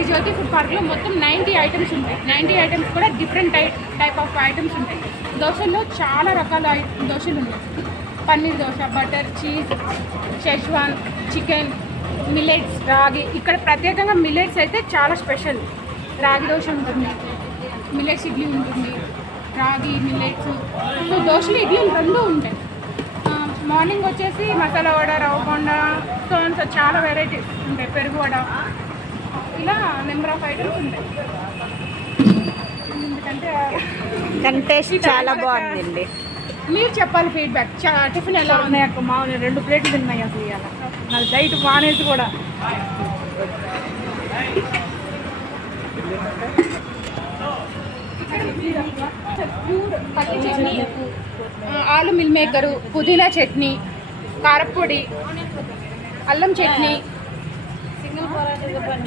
శ్రీ జ్యోతి food పార్క్లో మొత్తం 90 items ఉంటాయి. 90 ఐటమ్స్ కూడా డిఫరెంట్ టైప్ ఆఫ్ ఐటమ్స్ ఉంటాయి. దోశల్లో చాలా రకాల దోశలు ఉన్నాయి. Paneer dosa, butter, cheese, schezwan, chicken, millets, రాగి. ఇక్కడ ప్రత్యేకంగా మిల్లెట్స్ అయితే చాలా స్పెషల్. రాగి దోశ ఉంటుంది, మిల్లెట్స్ ఇడ్లీ ఉంటుంది, రాగి మిల్లెట్స్. సో దోశలు ఇడ్లీలు రెండు ఉంటాయి. మార్నింగ్ వచ్చేసి మసాలా వడ, రవ్వ బొండ, సో చాలా వెరైటీస్ ఉంటాయి. పెరుగు వడ, ఇలా నెంబర్ ఆఫ్ ఐటమ్స్ ఉంటాయి. ఎందుకంటే టేస్ట్ చాలా బాగుందండి. మీరు చెప్పాలి ఫీడ్బ్యాక్. టిఫిన్ ఎలా ఉన్నాయి అక్క? మామూలు 2 ప్లేట్లు తిన్నాయి అసలు ఇవాళ. నాకు డైట్ మానేసి కూడా. పల్లి చట్నీ, ఆలు మిల్ మేకరు, పుదీనా చట్నీ, కారపొడి, అల్లం చట్నీ,